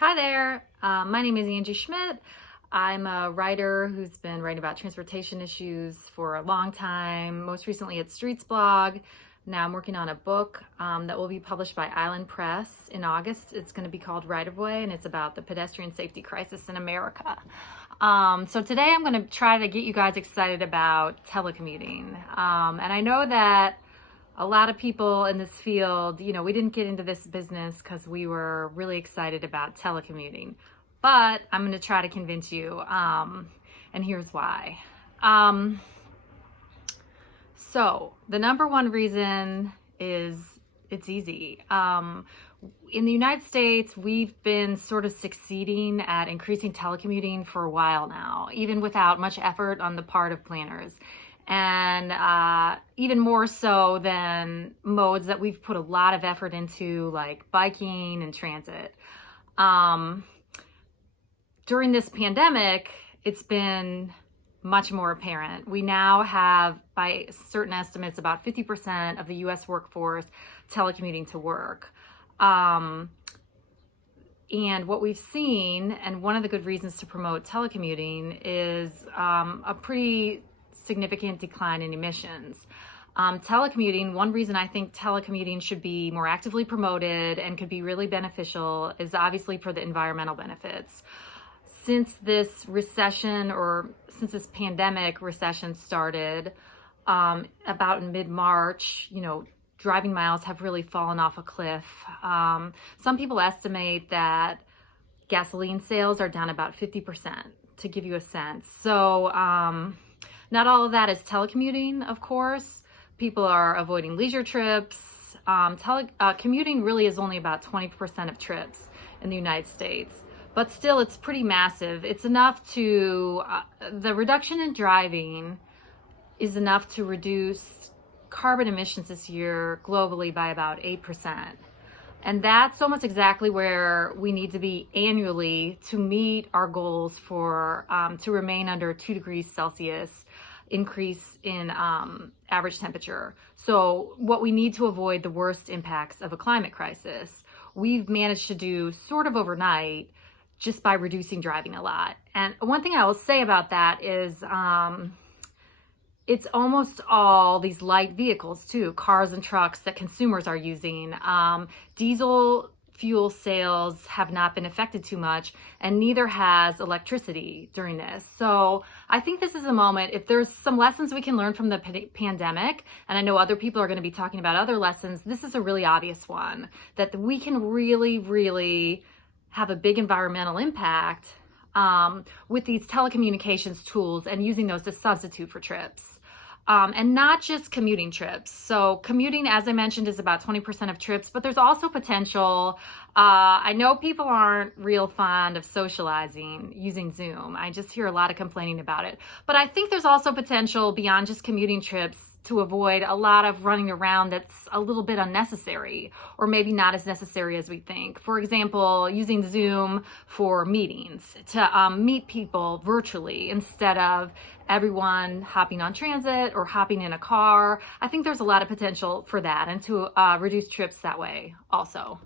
Hi there, my name is Angie Schmitt. I'm a writer who's been writing about transportation issues for a long time, most recently at Streetsblog. Now I'm working on a book that will be published by Island Press in August. It's going to be called Right of Way, and it's about the pedestrian safety crisis in America. So today I'm going to try to get you guys excited about telecommuting. And I know that a lot of people in this field, we didn't get into this business because we were really excited about telecommuting, but I'm going to try to convince you, and here's why. So the number one reason is it's easy. In the United States, we've been sort of succeeding at increasing telecommuting for a while now, even without much effort on the part of planners. And even more so than modes that we've put a lot of effort into, like biking and transit. During this pandemic, it's been much more apparent. We now have, by certain estimates, about 50% of the US workforce telecommuting to work. And what we've seen, and one of the good reasons to promote telecommuting, is a pretty significant decline in emissions. Telecommuting, one reason I think telecommuting should be more actively promoted and could be really beneficial is obviously for the environmental benefits. Since this recession, or since this pandemic recession started about in mid-March, driving miles have really fallen off a cliff. Some people estimate that gasoline sales are down about 50%, to give you a sense. So not all of that is telecommuting, of course. People are avoiding leisure trips. Commuting really is only about 20% of trips in the United States, but still it's pretty massive. It's enough to, the reduction in driving is enough to reduce carbon emissions this year globally by about 8%. And that's almost exactly where we need to be annually to meet our goals for to remain under 2 degrees Celsius increase in average temperature. So what we need to avoid the worst impacts of a climate crisis, we've managed to do sort of overnight just by reducing driving a lot. And one thing I will say about that is it's almost all these light vehicles too, cars and trucks that consumers are using. Diesel fuel sales have not been affected too much, and neither has electricity during this. So I think this is a moment, if there's some lessons we can learn from the pandemic, and I know other people are going to be talking about other lessons, this is a really obvious one, that we can really, really have a big environmental impact with these telecommunications tools and using those to substitute for trips. And not just commuting trips. So commuting, as I mentioned, is about 20% of trips, but there's also potential. I know people aren't real fond of socializing using Zoom. I just hear a lot of complaining about it. But I think there's also potential beyond just commuting trips to avoid a lot of running around that's a little bit unnecessary, or maybe not as necessary as we think. For example, using Zoom for meetings, to meet people virtually instead of everyone hopping on transit or hopping in a car. I think there's a lot of potential for that, and to reduce trips that way also.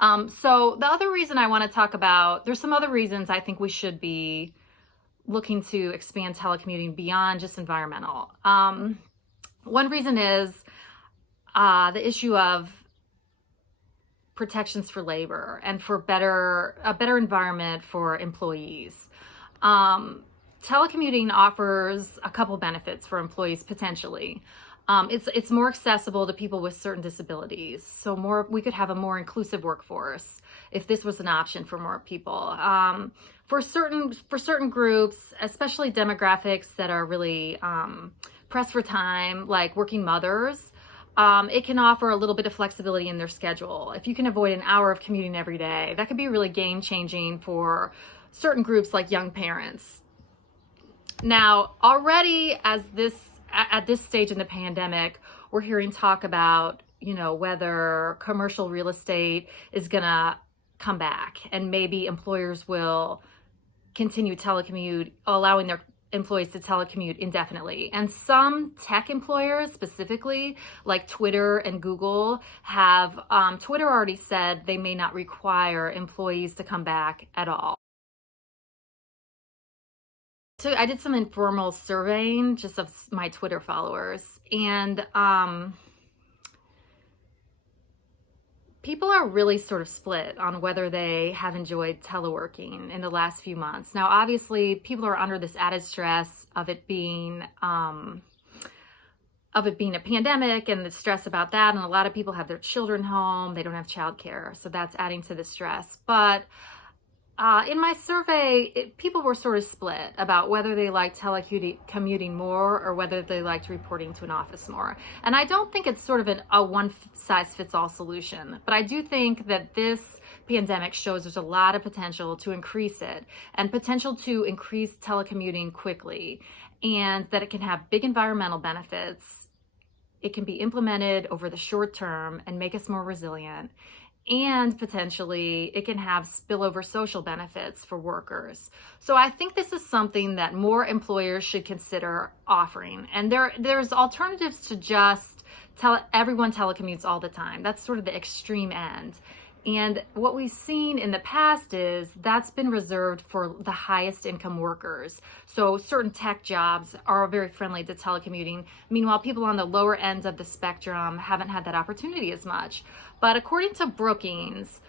So the other reason I want to talk about, there's some other reasons I think we should be looking to expand telecommuting beyond just environmental. One reason is the issue of protections for labor and for a better environment for employees. Telecommuting offers a couple benefits for employees potentially. It's more accessible to people with certain disabilities. So we could have a more inclusive workforce if this was an option for more people. For certain groups, especially demographics that are really pressed for time, like working mothers, it can offer a little bit of flexibility in their schedule. If you can avoid an hour of commuting every day, that could be really game changing for certain groups like young parents. Now, already at this stage in the pandemic, we're hearing talk about, whether commercial real estate is gonna come back, and maybe employers will continue telecommute, allowing their employees to telecommute indefinitely. And some tech employers specifically, like Twitter and Google, have, Twitter already said they may not require employees to come back at all. So I did some informal surveying just of my Twitter followers, and people are really sort of split on whether they have enjoyed teleworking in the last few months. Now, obviously, people are under this added stress of it being a pandemic and the stress about that. And a lot of people have their children home. They don't have childcare. So that's adding to the stress. But in my survey, people were sort of split about whether they liked telecommuting more or whether they liked reporting to an office more. And I don't think it's sort of a one-size-fits-all solution, but I do think that this pandemic shows there's a lot of potential to increase it and potential to increase telecommuting quickly, and that it can have big environmental benefits. It can be implemented over the short term and make us more resilient. And potentially it can have spillover social benefits for workers. So I think this is something that more employers should consider offering. And there's alternatives to just everyone telecommutes all the time. That's sort of the extreme end. And what we've seen in the past is that's been reserved for the highest income workers. So certain tech jobs are very friendly to telecommuting. Meanwhile, people on the lower ends of the spectrum haven't had that opportunity as much. But according to Brookings,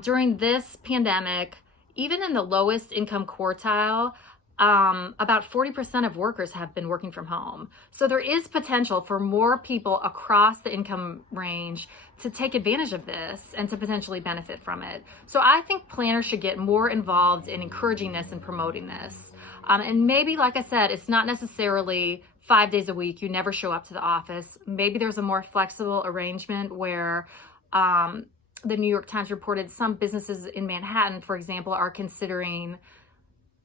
during this pandemic, even in the lowest income quartile, about 40% of workers have been working from home. So there is potential for more people across the income range to take advantage of this and to potentially benefit from it. So I think planners should get more involved in encouraging this and promoting this. And maybe, like I said, it's not necessarily 5 days a week. You never show up to the office. Maybe there's a more flexible arrangement where the New York Times reported some businesses in Manhattan, for example, are considering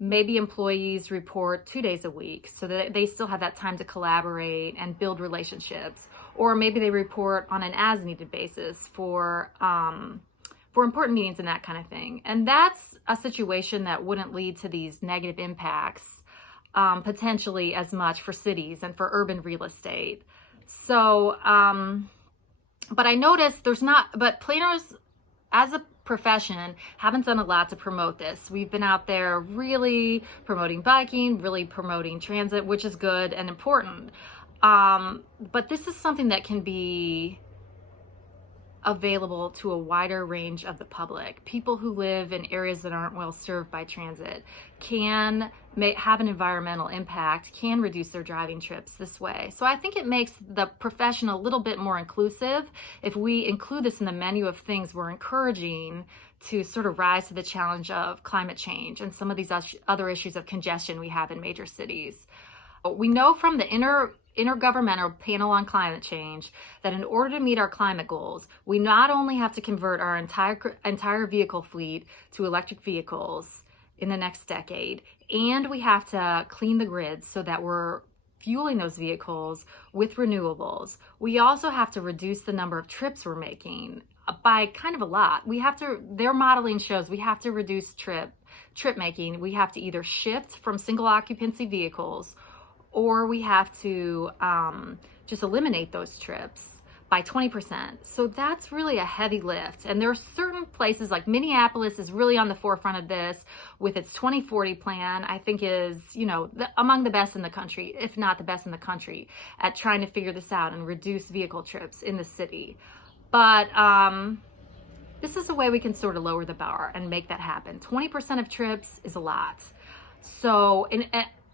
maybe employees report 2 days a week so that they still have that time to collaborate and build relationships. Or maybe they report on an as-needed basis for important meetings and that kind of thing. And that's a situation that wouldn't lead to these negative impacts potentially as much for cities and for urban real estate. So, but I noticed but planners as a profession haven't done a lot to promote this. We've been out there really promoting biking, really promoting transit, which is good and important. But this is something that can be available to a wider range of the public. People who live in areas that aren't well served by transit can have an environmental impact, can reduce their driving trips this way. So I think it makes the profession a little bit more inclusive if we include this in the menu of things we're encouraging to sort of rise to the challenge of climate change and some of these other issues of congestion we have in major cities. We know from the Intergovernmental Panel on Climate Change that in order to meet our climate goals, we not only have to convert our entire vehicle fleet to electric vehicles in the next decade, and we have to clean the grid so that we're fueling those vehicles with renewables. We also have to reduce the number of trips we're making by kind of a lot. Their modeling shows we have to reduce trip making. We have to either shift from single occupancy vehicles, or we have to just eliminate those trips by 20%. So that's really a heavy lift. And there are certain places like Minneapolis is really on the forefront of this with its 2040 plan. I think is, among the best in the country, if not the best in the country at trying to figure this out and reduce vehicle trips in the city. But this is a way we can sort of lower the bar and make that happen. 20% of trips is a lot. So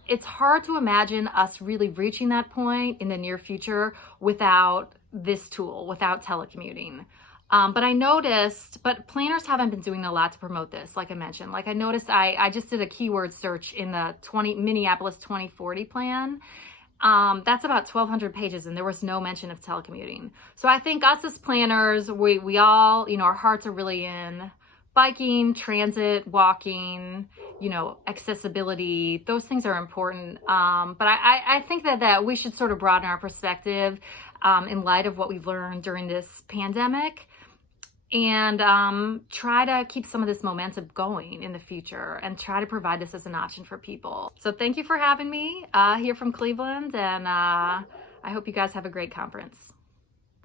it's hard to imagine us really reaching that point in the near future without this tool, without telecommuting. But planners haven't been doing a lot to promote this, like I mentioned. Like I noticed, I just did a keyword search in the Minneapolis 2040 plan. That's about 1,200 pages, and there was no mention of telecommuting. So I think us as planners, we all, our hearts are really in biking, transit, walking, accessibility. Those things are important. But I think that we should sort of broaden our perspective in light of what we've learned during this pandemic. and try to keep some of this momentum going in the future and try to provide this as an option for people. So thank you for having me here from Cleveland, and I hope you guys have a great conference.